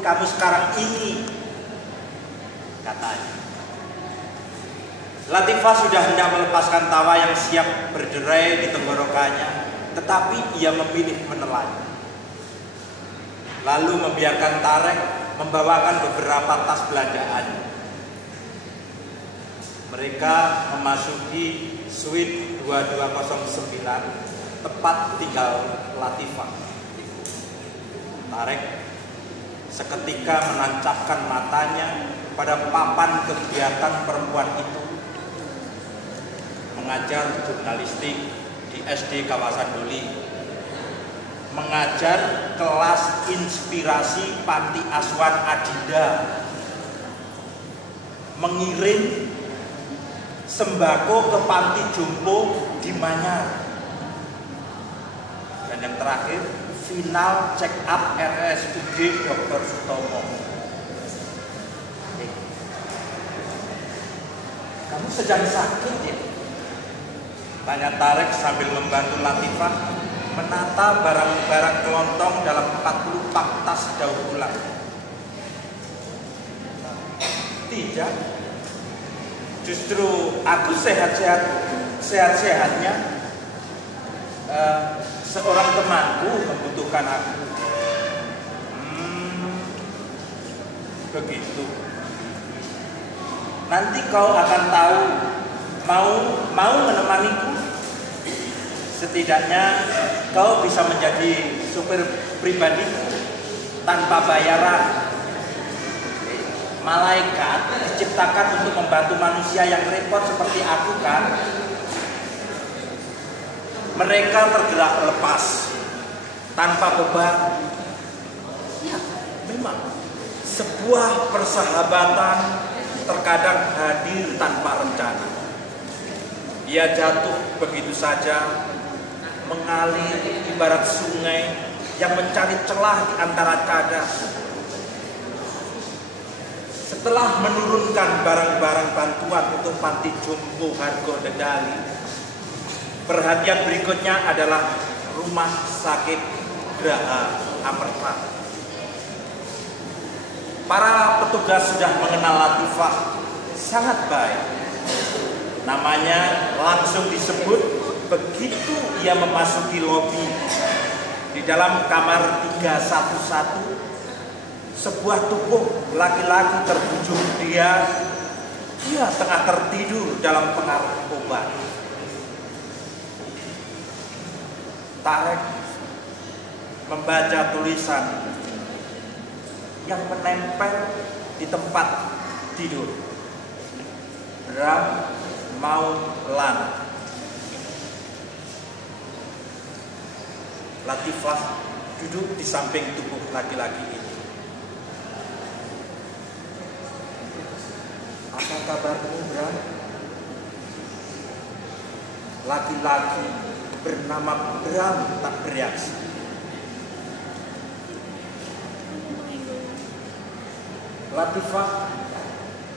kamu sekarang ini, katanya. Latifah sudah hendak melepaskan tawa yang siap berderai di tenggorokannya, tetapi ia memilih menelan. Lalu membiarkan Tarek membawakan beberapa tas belanjaan. Mereka memasuki suite 2209, tepat tinggal Latifah. Tarek seketika menancapkan matanya pada papan kegiatan perempuan itu, mengajar jurnalistik di SD kawasan Duli, mengajar kelas inspirasi panti asuhan Adinda, mengirim sembako ke panti jompo di Manyar, dan yang terakhir final check up RSUD Dr. Sutomo. Kamu sedang sakit ya? Tanya Tarek sambil membantu Latifah menata barang-barang kelontong dalam 40 pak tas daur ulang. Tidak, justru aku sehat-sehatnya. Seorang temanku membutuhkan aku. Begitu. Nanti kau akan tahu. Mau menemaniku? Setidaknya kau bisa menjadi supir pribadi tanpa bayaran. Malaikat diciptakan untuk membantu manusia yang repot seperti aku kan? Mereka tergerak lepas tanpa beban. Ya, memang sebuah persahabatan terkadang hadir tanpa rencana. Ia jatuh begitu saja, mengalir ibarat sungai yang mencari celah di antara cadas. Setelah menurunkan barang-barang bantuan untuk panti jompo Hargo Dedali, perhatian berikutnya adalah rumah sakit Graha Amerta. Para petugas sudah mengenal Latifah sangat baik. Namanya langsung disebut begitu ia memasuki lobi. Di dalam kamar 311, sebuah tubuh laki-laki terbujur dia tengah tertidur dalam pengaruh obat. Tarek membaca tulisan yang menempel di tempat tidur. Bram Maulana. Latifah duduk di samping tubuh laki-laki itu. Apa kabarmu, Bram? Laki-laki bernama Bram tak bereaksi. Latifah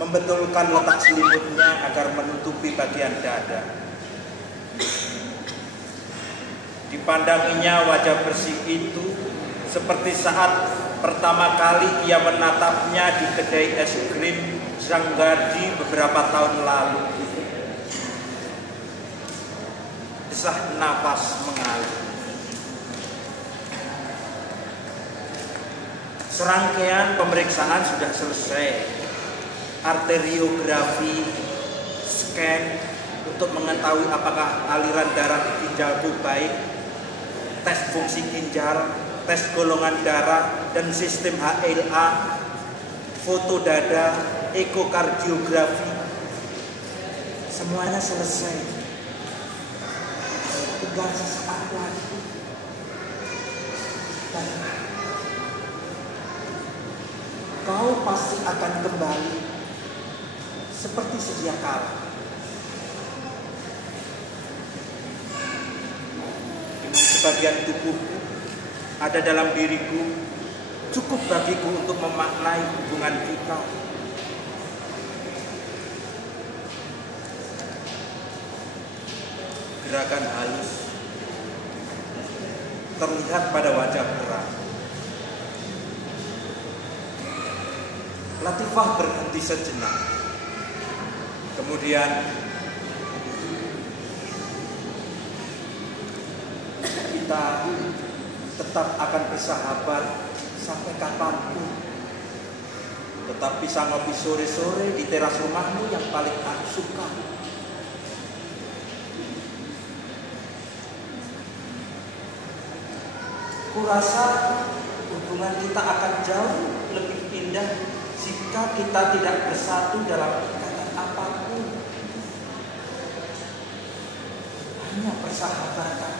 membetulkan letak selimutnya agar menutupi bagian dada. Dipandanginya wajah bersih itu seperti saat pertama kali ia menatapnya di kedai es krim Zanggardi beberapa tahun lalu. Desah nafas mengalir. Serangkaian pemeriksaan sudah selesai. Arteriografi, scan untuk mengetahui apakah aliran darah di ginjalku baik, tes fungsi ginjal, tes golongan darah dan sistem HLA, foto dada, ekokardiografi, semuanya selesai. Tinggal sesaat lagi. Dan kau pasti akan kembali seperti sedia kala. Dengan sebagian tubuhku ada dalam diriku, cukup bagiku untuk memaknai hubungan kita. Gerakan halus terlihat pada wajah Bram. Latifah berhenti sejenak. Kemudian kita tetap akan bersahabat sampai kapanpun. Tetap bisa ngopi sore-sore di teras rumahmu yang paling aku suka. Kurasa hubungan kita akan jauh lebih indah jika kita tidak bersatu dalam ikatan apapun. Hanya persahabatan.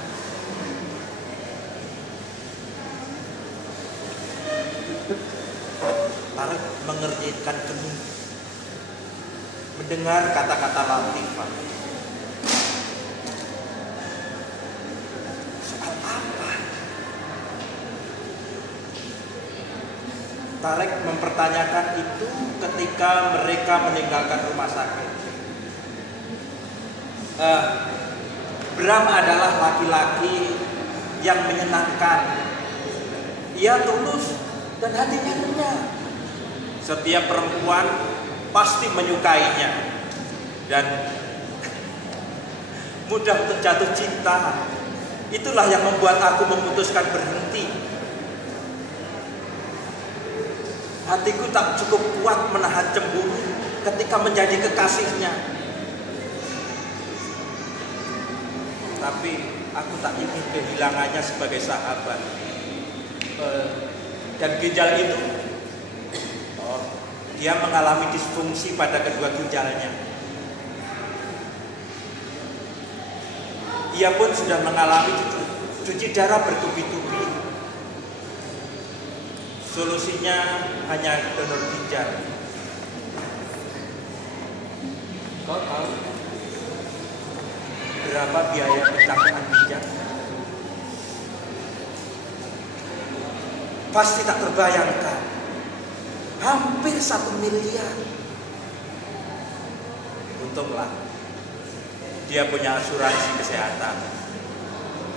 Tarek mengernyitkan kening mendengar kata-kata Latifah. Soal apa? Tarek mempertanyakan itu ketika mereka meninggalkan rumah sakit. Bram adalah laki-laki yang menyenangkan. Ia tulus dan hatinya renyah. Setiap perempuan pasti menyukainya dan mudah untuk jatuh cinta. Itulah yang membuat aku memutuskan berhenti. Hatiku tak cukup kuat menahan cemburu ketika menjadi kekasihnya. Tapi aku tak ingin kehilangannya sebagai sahabat. Dan ginjal itu, dia mengalami disfungsi pada kedua ginjalnya. Ia pun sudah mengalami cuci darah bertubi-tubi. Solusinya hanya donor ginjal. Kau tahu berapa biaya pencangkapan ginjal? Pasti tak terbayangkan. Hampir 1 miliar. Untunglah dia punya asuransi kesehatan.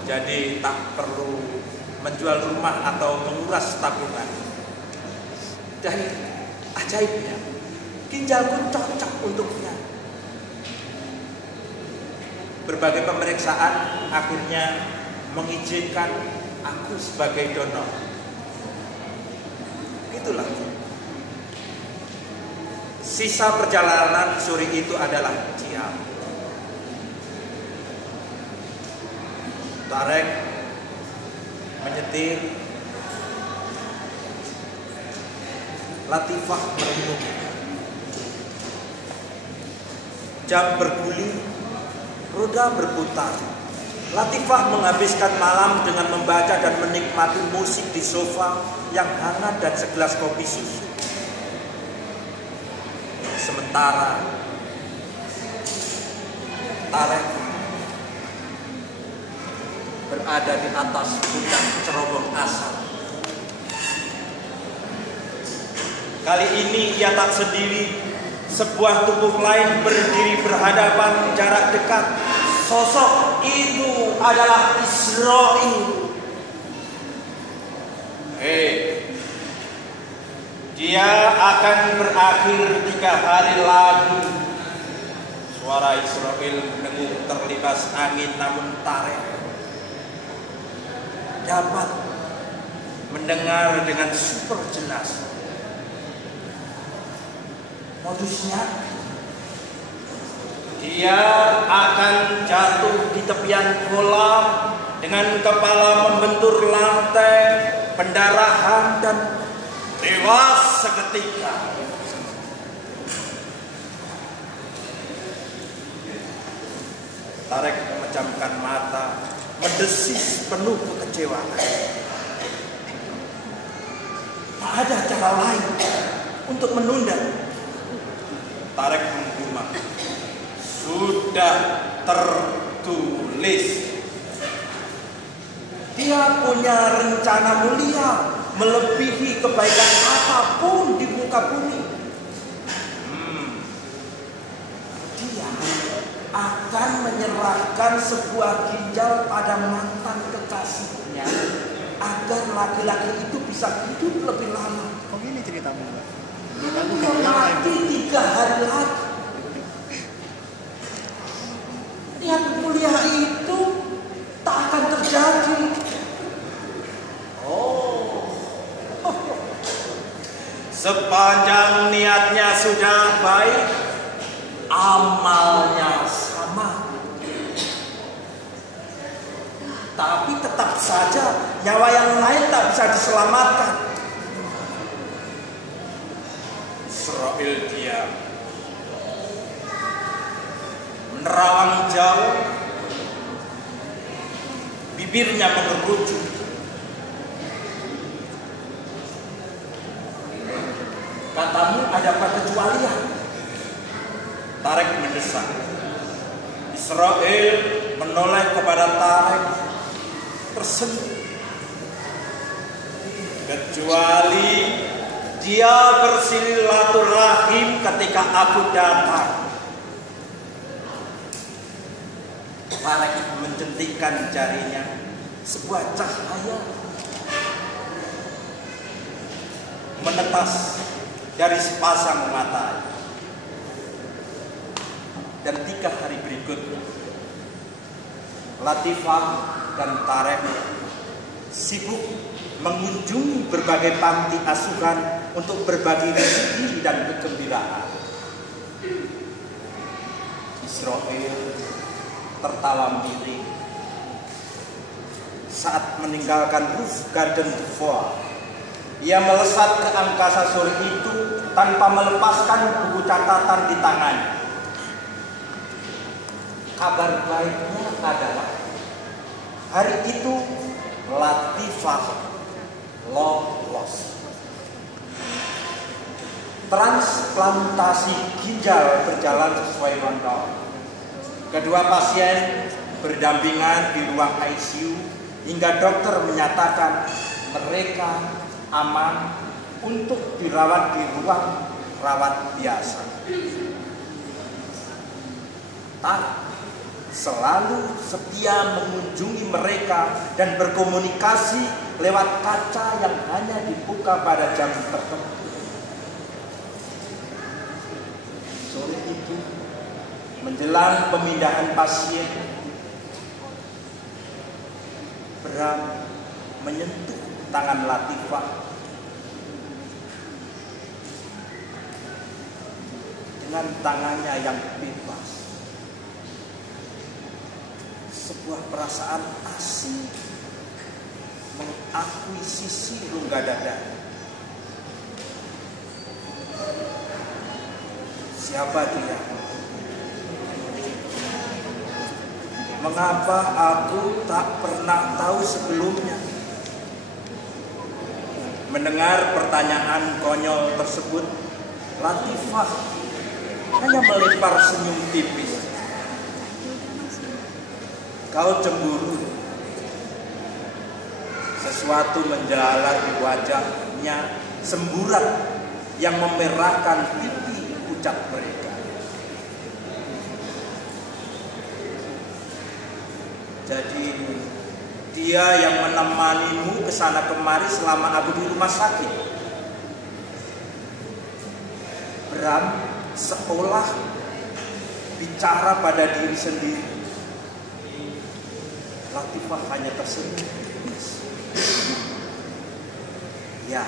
Jadi tak perlu menjual rumah atau menguras tabungan. Dan ajaibnya, ginjalku cocok untuknya. Berbagai pemeriksaan akhirnya mengizinkan aku sebagai donor. Itulah. Sisa perjalanan sore itu adalah diam. Tarek menyetir, Latifah merenung. Jam bergulir, roda berputar. Latifah menghabiskan malam dengan membaca dan menikmati musik di sofa yang hangat dan segelas kopi susu. Sementara Tarek berada di atas puncak cerobong asap. Kali ini ia tak sendiri. Sebuah tubuh lain berdiri berhadapan jarak dekat. Sosok itu adalah Israel. Dia akan berakhir 3 hari lagi. Suara Israel mendengung terlintas angin, namun Tarek dapat mendengar dengan super jelas. Modusnya, dia akan jatuh di tepian kolam dengan kepala membentur lantai, pendarahan dan tewas seketika. Tarek memejamkan mata, mendesis penuh kekecewaan. Tak ada cara lain untuk menunda. Tarek menggumam. Sudah tertulis. Dia punya rencana mulia melebihi kebaikan apapun di muka bumi. Dia akan menyerahkan sebuah ginjal pada mantan kekasihnya agar laki-laki itu bisa hidup lebih lama. Kok gini ceritamu, Mbak? hari lagi. Niat mulia itu tak akan terjadi. Sepanjang niatnya sudah baik, amalnya sama. Tapi tetap saja nyawa yang lain tak bisa diselamatkan. Israel diam, menerawang jauh, bibirnya mengerucut. Katamu ada perkecualian. Tarek mendesak. Israel menoleh kepada Tarek, tersenyum. Kecuali dia bersilaturahim ketika aku datang. Tarek menjentikkan jarinya, sebuah cahaya menetas dari sepasang mata. Dan 3 hari berikutnya, Latifah dan Tarek sibuk mengunjungi berbagai panti asuhan untuk berbagi rezeki dan kegembiraan. Israel tertawa miring saat meninggalkan roof garden Dufour. Ia melesat ke angkasa sore itu tanpa melepaskan buku catatan di tangannya. Kabar baiknya adalah hari itu Latifah lolos. Transplantasi ginjal berjalan sesuai rundown. Kedua pasien berdampingan di ruang ICU hingga dokter menyatakan mereka aman untuk dirawat di ruang rawat biasa. Tarek selalu setia mengunjungi mereka dan berkomunikasi lewat kaca yang hanya dibuka pada jam tertentu. Sore itu, menjelang pemindahan pasien, Bram menyentuh tangan Latifah dengan tangannya yang bebas. Sebuah perasaan asing mengakuisisi rongga dada. Siapa dia? Mengapa aku tak pernah tahu sebelumnya? Mendengar pertanyaan konyol tersebut, Latifah hanya melempar senyum tipis. Kau cemburu. Sesuatu menjalar di wajahnya, semburat yang memerahkan pipi pucat mereka. Jadi dia yang menemanimu ke sana kemari selama aku di rumah sakit. Bram seolah bicara pada diri sendiri. Latifah hanya tersenyum. Ya,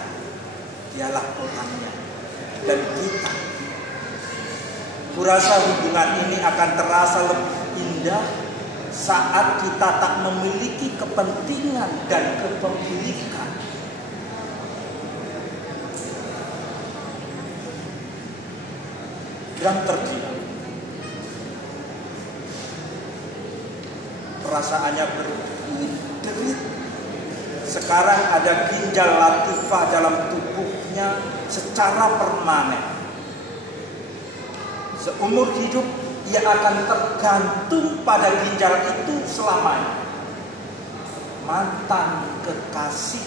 dialah orangnya dan kita. Kurasa hubungan ini akan terasa lebih indah saat kita tak memiliki kepentingan dan kepemilikan. Bram terdiam. Perasaannya berderit. Sekarang ada ginjal Latifah dalam tubuhnya secara permanen. Seumur hidup ia akan tergantung pada ginjal itu selamanya. Mantan kekasih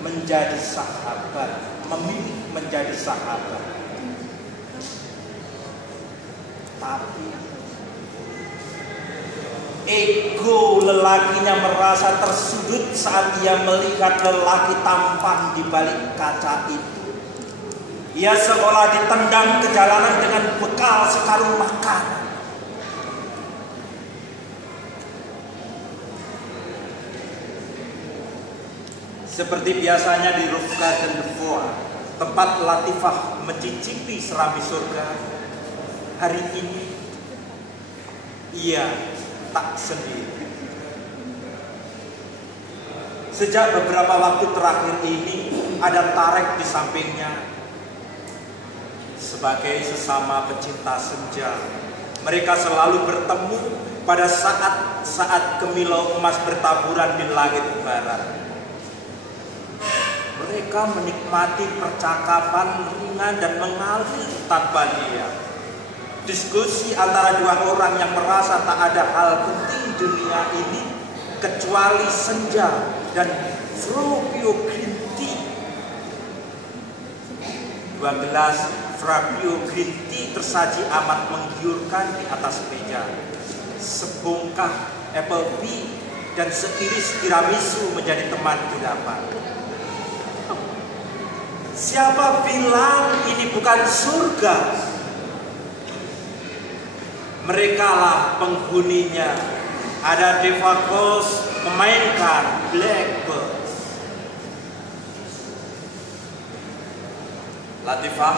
menjadi sahabat, memilih menjadi sahabat. Tapi ego lelakinya merasa tersudut saat ia melihat lelaki tampan di balik kaca itu. Ia seolah ditendang ke jalanan dengan bekal sekarung makanan. Seperti biasanya di Roof Garden de Foix, tempat Latifah mencicipi serambi surga, hari ini ia tak sendiri. Sejak beberapa waktu terakhir ini, ada Tarek di sampingnya. Sebagai sesama pecinta senja, mereka selalu bertemu pada saat-saat kemilau emas bertaburan di langit barat. Mereka menikmati percakapan ringan dan mengalir tanpa diam. Diskusi antara dua orang yang merasa tak ada hal penting dunia ini kecuali senja dan Frappio Green Tea. 2 gelas Frappio Green Tea tersaji amat menggiurkan di atas meja. Sebongkah apple pie dan seiris tiramisu menjadi teman kudapan. Siapa bilang ini bukan surga? Merekalah penghuninya. Ada Deva Ghost memainkan Blackbird. Latifah,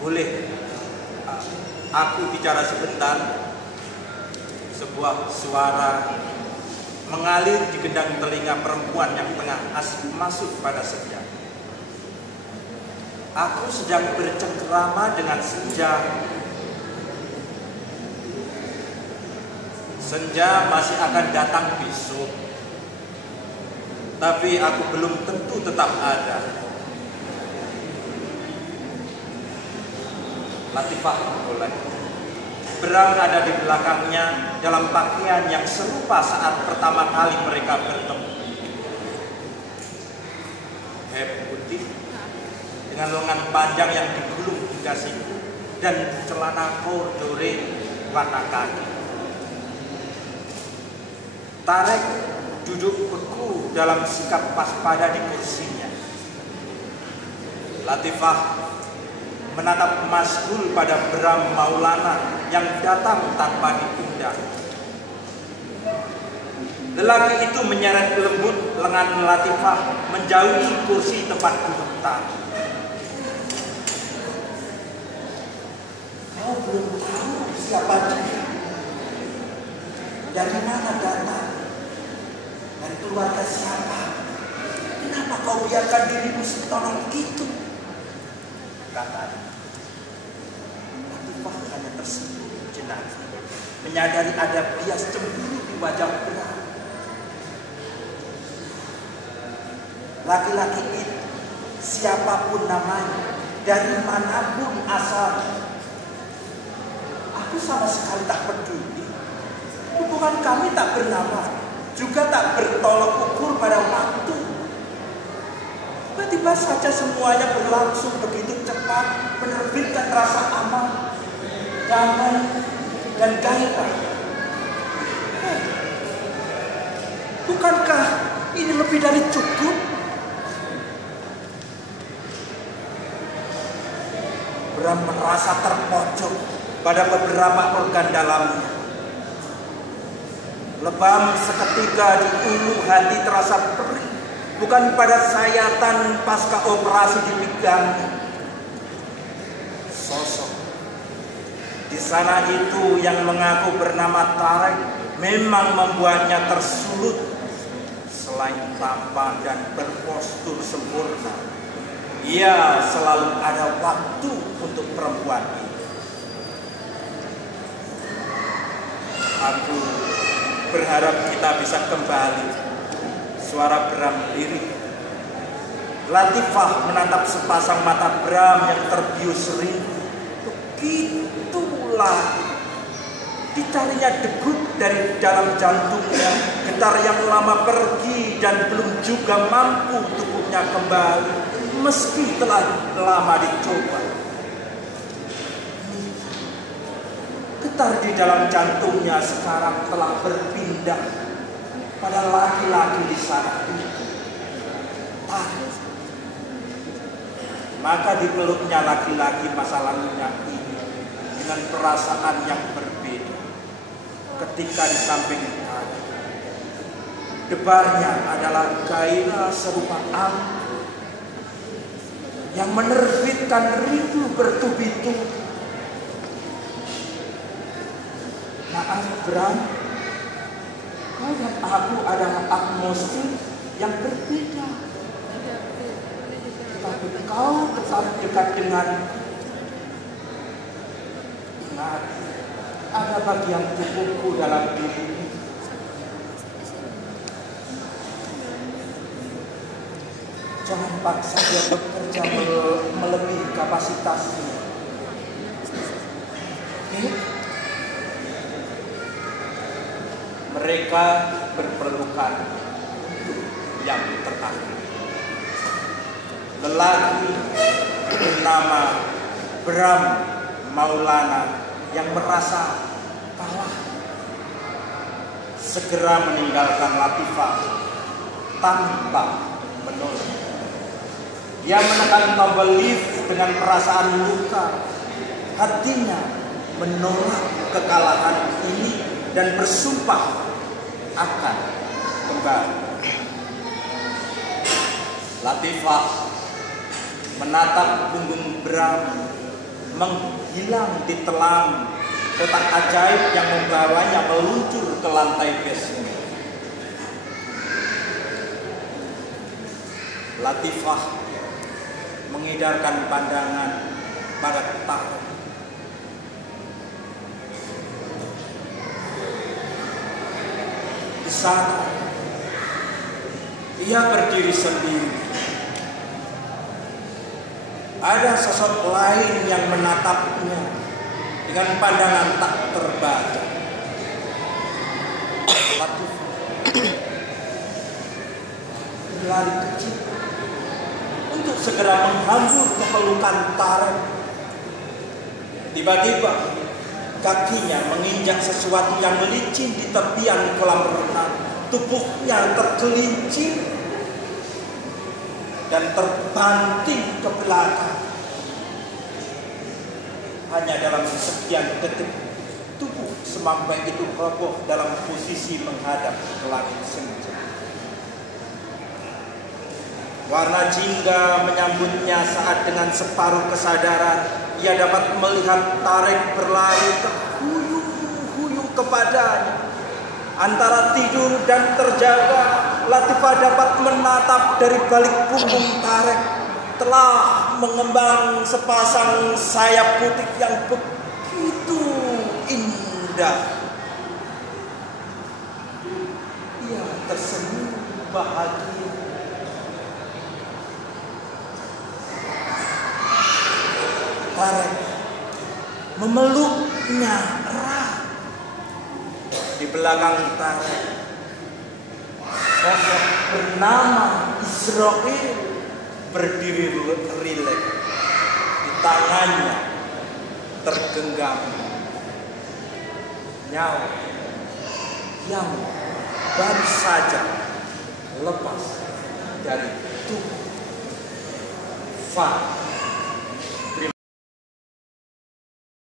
boleh aku bicara sebentar? Sebuah suara mengalir di gendang telinga perempuan yang tengah asik masuk pada senja. Aku sedang bercengkerama dengan senja. Senja masih akan datang besok, tapi aku belum tentu tetap ada. Latifah mulai. Bram ada di belakangnya dalam pakaian yang serupa saat pertama kali mereka bertemu. Cap putih dengan lengan panjang yang digulung hingga siku dan celana kordore warna kaki. Tarek duduk beku dalam sikap waspada di kursinya. Latifah menatap masgul pada Bram Maulana yang datang tanpa diundang. Lelaki itu menyeret lembut lengan Latifah menjauhi kursi tempat duduk Tarek. Kau belum tahu siapa dia? Dari mana datang? Dari keluarga siapa? Kenapa kau biarkan dirimu setolong itu? Katanya. Latifah hanya tersenyum jenak, menyadari ada bias cemburu di wajah Bram. Laki-laki itu, siapapun namanya, dari manapun asalnya, aku sama sekali tak peduli. Hubungan kami tak bernama, juga tak bertolak ukur pada waktu. Tiba-tiba saja semuanya berlangsung begitu cepat, menerbitkan rasa aman, damai, dan gairah. Bukankah ini lebih dari cukup? Bram merasa terpojok pada beberapa organ dalamnya. Lebam seketika di ulu hati terasa perih, bukan pada sayatan pasca operasi di pinggangnya. Sosok di sana itu yang mengaku bernama Tarek memang membuatnya tersulut. Selain tampan dan berpostur sempurna, ia selalu ada waktu untuk perempuan ini. Aku berharap kita bisa kembali. Suara Bram lirik. Latifah menatap sepasang mata Bram yang terbius rindu. Begitulah dicarinya degup dari dalam jantungnya, getar yang lama pergi dan belum juga mampu tubuhnya kembali meski telah lama dicoba. Getar di dalam jantungnya sekarang telah berpindah pada laki-laki di sana itu. Maka dipeluknya laki-laki masa lalunya ini dengan perasaan yang berbeda. Ketika di samping tadi, debarnya adalah gairah serupa angin yang menerbitkan rindu bertubi-tubi. Nah, Bram, kau dan aku adalah atmosfer yang berbeda. Tapi kau tetap dekat dengan. Ingat, ada bagian tubuhku dalam dirimu. Jangan paksa dia bekerja melebihi kapasitasnya. Oke? Mereka berpelukan yang terakhir. Lelaki bernama Bram Maulana yang merasa kalah segera meninggalkan Latifah tanpa menolong. Dia menekan tombol lift dengan perasaan luka. Hatinya menolak kekalahan ini dan bersumpah akan kembali. Latifah menatap punggung Bram menghilang di telan kotak ajaib yang membawanya meluncur ke lantai basement. Latifah mengidarkan pandangan pada Tarek. Di sana ia berdiri sendiri. Ada sosok lain yang menatapnya dengan pandangan tak terbaca. Latifah berlari kecil untuk segera menghambur ke pelukan Tarek. Tiba-tiba kakinya menginjak sesuatu yang melicin di tepian kolam renang. Tubuhnya tergelincir dan terbanting ke belakang. Hanya dalam sekian detik, tubuh semampai itu roboh dalam posisi menghadap ke langit senja. Warna jingga menyambutnya saat dengan separuh kesadaran ia dapat melihat Tarek berlari terhuyung-huyung kepadanya. Antara tidur dan terjaga, Latifah dapat menatap dari balik punggung Tarek. Telah mengembang sepasang sayap putih yang begitu indah. Ia tersenyum bahagia. Tarek memeluknya erat. Di belakang Tarek, sosok bernama Israel berdiri rileks. Di tangannya tergenggam nyawa yang baru saja lepas dari tubuh Fa.